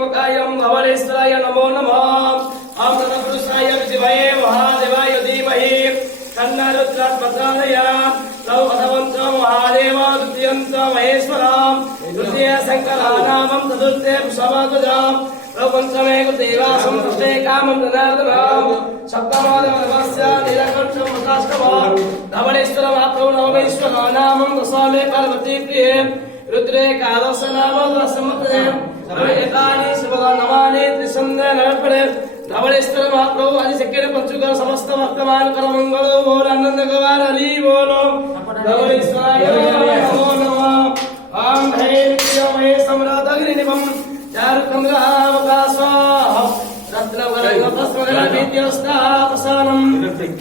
त्र्यंबकायं धवलेश्वराय नमो नमः। ओम तत्पुरुषाय विद्महे महादेवाय धीमहि तन्नो रुद्रः प्रचोदयात्। तौ भगवन्तो महादेव द्वितीयं महेश्वरं तृतीय शङ्करानामं चतुर्थे वृषभध्वजं पंचमे देवासं षष्ठे कामं जनार्दनं सप्तमोदमस्य नीलकण्ठं मकाष्टमं धवलेश्वरमात्रौ नवमेश्वरो नामं दशमे पार्वती प्रिये रुद्रे कादश नाम दशमते एतानि शिवनामानि त्रिसन्धे नरपणे धवलेश्वरमात्रौ आदि शक्य पंचुकर समस्त वर्तमान कर मंगलो बोल आनंद गवार हरि बोलो धवलेश्वराय नमो नमः। ओम ह्रीं क्लीं सम्राटग्निनिभं चारुकन्द्रावकाशः रत्नवरत्नस्मरणीत्यस्तापसानं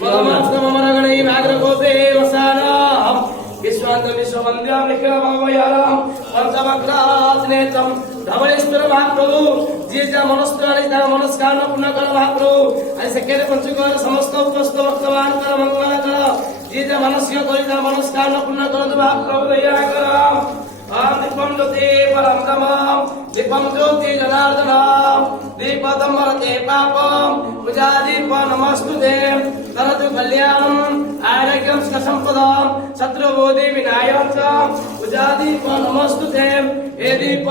परमात्ममरगणै नागरगोपे वसानः विश्वान्तं विश्ववन्द्यं निखिलभवयारं पंचवक्रात्नेत्रं धवलेश्वर महाप्रभु जे जा मनस्कारि ता मनस्कामना पूर्ण कर महाप्रभु आइ सकेरे पंचुकर समस्त उपस्थ भक्तवान कर मंगल कर जे जा मनस्य करि ता मनस्कामना पूर्ण कर महाप्रभु दया कर। ओम दीपम ज्योति परम ब्रह्म दीपम ज्योति जनार्दन दीपदम मरते पापम पूजा दीप नमस्तुते तरतु कल्याणम आरोग्यम संपदम शत्रुबोधि विनाशं च पूजा दीप नमस्तुते हे दीप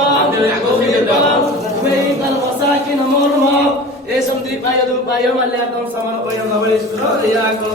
मेरी कर्मसाकी नमो नमः। एषं दीपाय धूपाय मल्यार्थं समर्पयामि। धवलेश्वर दया करो।